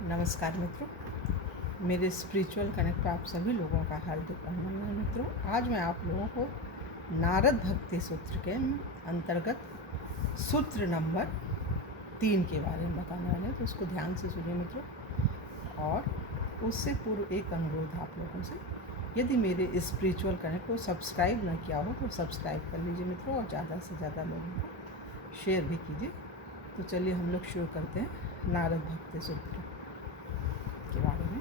नमस्कार मित्रों, मेरे स्पिरिचुअल कनेक्ट पर आप सभी लोगों का हार्दिक अभिनंदन। मित्रों, आज मैं आप लोगों को नारद भक्ति सूत्र के अंतर्गत सूत्र नंबर 3 के बारे में बताने वाले हैं, तो उसको ध्यान से सुनिए मित्रों। और उससे पूर्व एक अनुरोध आप लोगों से, यदि मेरे स्पिरिचुअल कनेक्ट को सब्सक्राइब न किया हो तो सब्सक्राइब कर लीजिए मित्रों, और ज़्यादा से ज़्यादा लोगों को शेयर भी कीजिए। तो चलिए हम लोग शुरू करते हैं नारद भक्ति सूत्र के बारे में।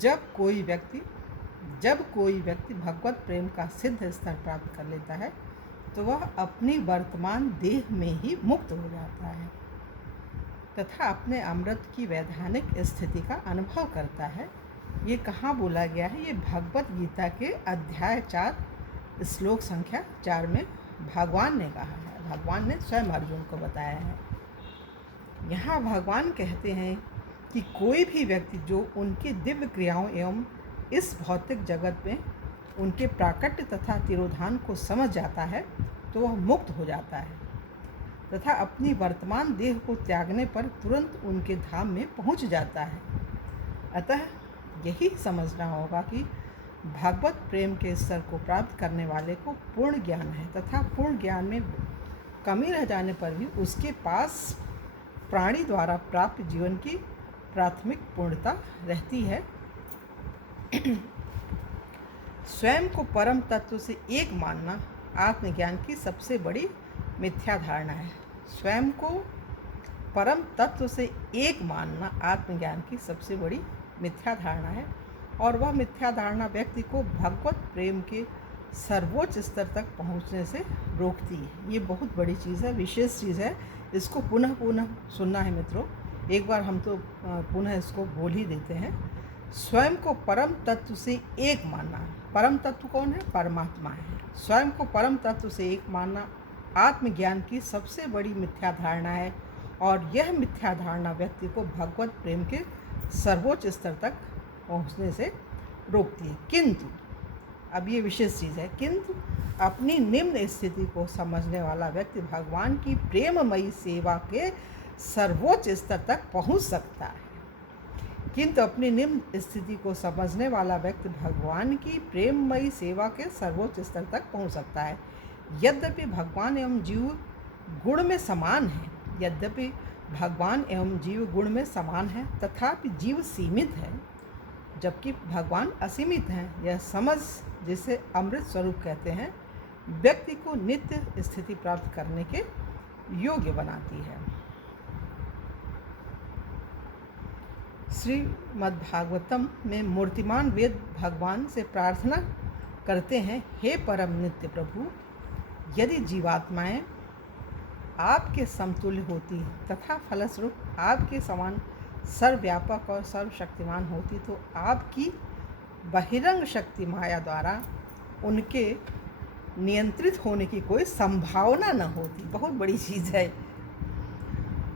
जब कोई व्यक्ति भगवत प्रेम का सिद्ध स्तर प्राप्त कर लेता है तो वह अपनी वर्तमान देह में ही मुक्त हो जाता है तथा अपने अमृत की वैधानिक स्थिति का अनुभव करता है। ये कहाँ बोला गया है? ये भगवत गीता के अध्याय 4 श्लोक संख्या 4 में भगवान ने कहा है। भगवान ने स्वयं अर्जुन को बताया है। यहाँ भगवान कहते हैं कि कोई भी व्यक्ति जो उनकी दिव्य क्रियाओं एवं इस भौतिक जगत में उनके प्राकट्य तथा तिरोधान को समझ जाता है तो वह मुक्त हो जाता है तथा अपनी वर्तमान देह को त्यागने पर तुरंत उनके धाम में पहुंच जाता है। अतः यही समझना होगा कि भगवत प्रेम के स्तर को प्राप्त करने वाले को पूर्ण ज्ञान है तथा पूर्ण ज्ञान में कमी रह जाने पर भी उसके पास प्राणी द्वारा प्राप्त जीवन की प्राथमिक पूर्णता रहती है। स्वयं को परम तत्व से एक मानना आत्मज्ञान की सबसे बड़ी मिथ्या धारणा है। स्वयं को परम तत्व से एक मानना आत्मज्ञान की सबसे बड़ी मिथ्या धारणा है, और वह मिथ्या धारणा व्यक्ति को भगवत प्रेम के सर्वोच्च स्तर तक पहुंचने से रोकती है। ये बहुत बड़ी चीज़ है, विशेष चीज़ है। इसको पुनः सुनना है मित्रों। एक बार हम तो पुनः इसको बोल ही देते हैं। स्वयं को परम तत्व से एक मानना। परम तत्व कौन है? परमात्मा है। स्वयं को परम तत्व से एक मानना आत्मज्ञान की सबसे बड़ी मिथ्या धारणा है, और यह मिथ्या धारणा व्यक्ति को भगवत प्रेम के सर्वोच्च स्तर तक पहुँचने से रोकती है। किंतु अब ये विशेष चीज़ है, किंतु अपनी निम्न स्थिति को समझने वाला व्यक्ति भगवान की प्रेममयी सेवा के सर्वोच्च स्तर तक पहुंच सकता है। किंतु अपनी निम्न स्थिति को समझने वाला व्यक्ति भगवान की प्रेममयी सेवा के सर्वोच्च स्तर तक पहुंच सकता है। यद्यपि भगवान एवं जीव गुण में समान है, तथापि जीव सीमित है जबकि भगवान असीमित हैं। यह समझ, जिसे अमृत स्वरूप कहते हैं, व्यक्ति को नित्य स्थिति प्राप्त करने के योग्य बनाती है। श्रीमद्भागवतम में मूर्तिमान वेद भगवान से प्रार्थना करते हैं, हे परम नित्य प्रभु, यदि जीवात्माएं आपके समतुल्य होती तथा फलस्वरूप आपके समान सर्वव्यापक और सर्वशक्तिमान होती तो आपकी बहिरंग शक्ति माया द्वारा उनके नियंत्रित होने की कोई संभावना न होती। बहुत बड़ी चीज़ है।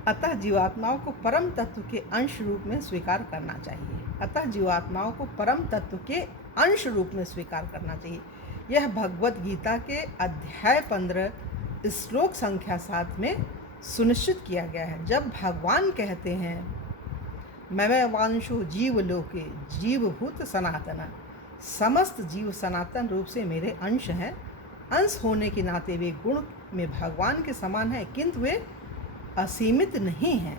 अतः जीवात्माओं को परम तत्व के अंश रूप में स्वीकार करना चाहिए। यह भगवत गीता के अध्याय 15 श्लोक संख्या 7 में सुनिश्चित किया गया है। जब भगवान कहते हैं, ममैवांशो जीवलोके जीवभूत सनातन, समस्त जीव सनातन रूप से मेरे अंश हैं। अंश होने के नाते वे गुण में भगवान के समान हैं, किंतु वे असीमित नहीं हैं।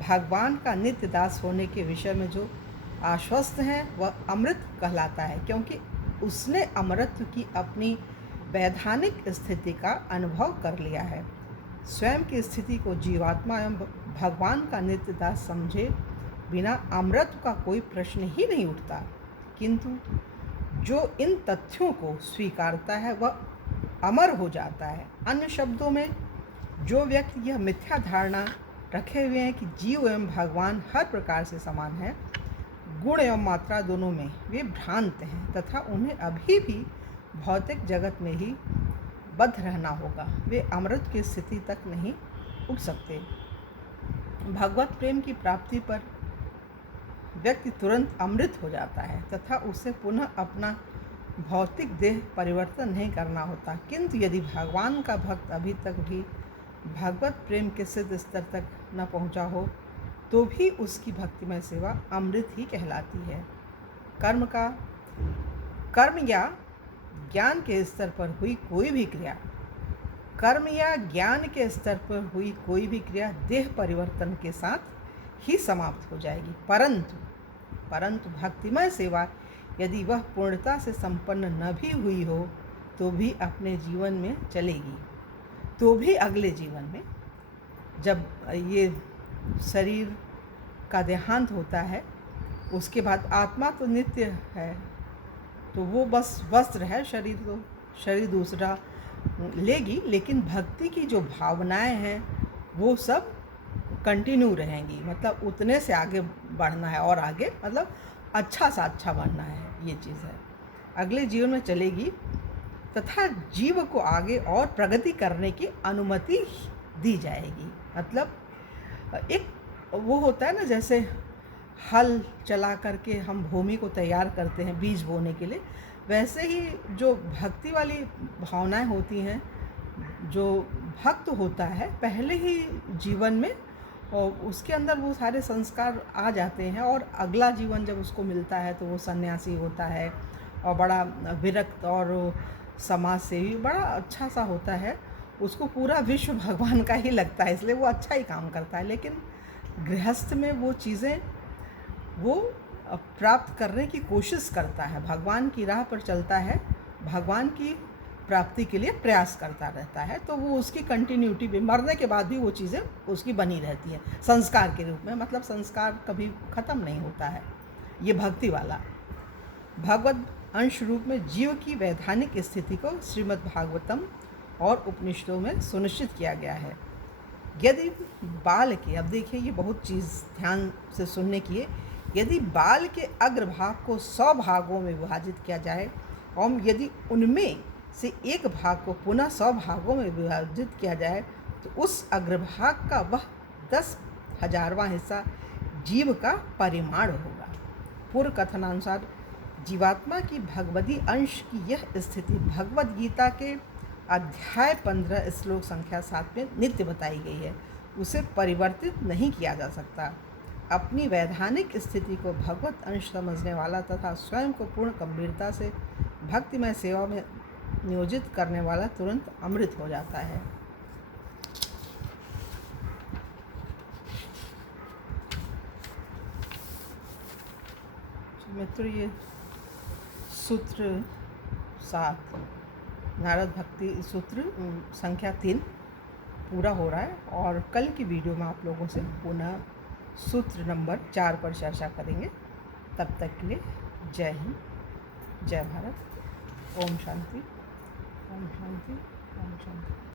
भगवान का नित्य दास होने के विषय में जो आश्वस्त है वह अमृत कहलाता है, क्योंकि उसने अमृत की अपनी वैधानिक स्थिति का अनुभव कर लिया है। स्वयं की स्थिति को जीवात्मा एवं भगवान का नित्य दास समझे बिना अमृत का कोई प्रश्न ही नहीं उठता। किंतु जो इन तथ्यों को स्वीकारता है वह अमर हो जाता है। अन्य शब्दों में, जो व्यक्ति यह मिथ्या धारणा रखे हुए हैं कि जीव एवं भगवान हर प्रकार से समान है, गुण एवं मात्रा दोनों में, वे भ्रांत हैं तथा उन्हें अभी भी भौतिक जगत में ही बद्ध रहना होगा। वे अमृत की स्थिति तक नहीं उठ सकते। भगवत प्रेम की प्राप्ति पर व्यक्ति तुरंत अमृत हो जाता है तथा उसे पुनः अपना भौतिक देह परिवर्तन नहीं करना होता। किंतु यदि भगवान का भक्त अभी तक भी भगवत प्रेम के सिद्ध स्तर तक न पहुंचा हो तो भी उसकी भक्तिमय सेवा अमृत ही कहलाती है। कर्म या ज्ञान के स्तर पर हुई कोई भी क्रिया कर्म या ज्ञान के स्तर पर हुई कोई भी क्रिया देह परिवर्तन के साथ ही समाप्त हो जाएगी, परंतु भक्तिमय सेवा यदि वह पूर्णता से संपन्न न भी हुई हो तो भी अपने जीवन में चलेगी, तो भी अगले जीवन में जब ये शरीर का देहांत होता है उसके बाद आत्मा तो नित्य है, तो वो बस वस्त्र है, शरीर दूसरा लेगी, लेकिन भक्ति की जो भावनाएं हैं वो सब कंटिन्यू रहेंगी। मतलब उतने से आगे बढ़ना है और आगे मतलब अच्छा सा अच्छा बढ़ना है, ये चीज़ है। अगले जीवन में चलेगी तथा जीव को आगे और प्रगति करने की अनुमति दी जाएगी। मतलब एक वो होता है ना, जैसे हल चला करके हम भूमि को तैयार करते हैं बीज बोने के लिए, वैसे ही जो भक्ति वाली भावनाएं होती हैं, जो भक्त होता है पहले ही जीवन में और उसके अंदर वो सारे संस्कार आ जाते हैं, और अगला जीवन जब उसको मिलता है तो वो सन्यासी होता है और बड़ा विरक्त और समाज सेवी बड़ा अच्छा सा होता है। उसको पूरा विश्व भगवान का ही लगता है, इसलिए वो अच्छा ही काम करता है। लेकिन गृहस्थ में वो चीज़ें वो प्राप्त करने की कोशिश करता है, भगवान की राह पर चलता है, भगवान की प्राप्ति के लिए प्रयास करता रहता है, तो वो उसकी कंटिन्यूटी भी मरने के बाद भी वो चीज़ें उसकी बनी रहती हैं संस्कार के रूप में। मतलब संस्कार कभी ख़त्म नहीं होता है। ये भक्ति वाला भगवत अंश रूप में जीव की वैधानिक स्थिति को श्रीमद् भागवतम और उपनिषदों में सुनिश्चित किया गया है। यदि बाल के, अब देखिए ये बहुत चीज़ ध्यान से सुनने की है, यदि बाल के अग्रभाग को 100 भागों में विभाजित किया जाए और यदि उनमें से एक भाग को पुनः 100 भागों में विभाजित किया जाए तो उस अग्रभाग का वह 10,000वां हिस्सा जीव का परिमाण होगा। पूर्व कथनानुसार जीवात्मा की भगवदी अंश की यह स्थिति भगवद गीता के अध्याय 15 श्लोक संख्या 7 में नित्य बताई गई है। उसे परिवर्तित नहीं किया जा सकता। अपनी वैधानिक स्थिति को भगवत अंश समझने वाला तथा स्वयं को पूर्ण गंभीरता से भक्तिमय सेवा में नियोजित करने वाला तुरंत अमृत हो जाता है। मित्रों, ये सूत्र 7 नारद भक्ति सूत्र संख्या 3 पूरा हो रहा है, और कल की वीडियो में आप लोगों से पुनः सूत्र नंबर 4 पर चर्चा करेंगे। तब तक के लिए जय हिंद, जय भारत। ओम शांति, ओम शांति, ओम शांति।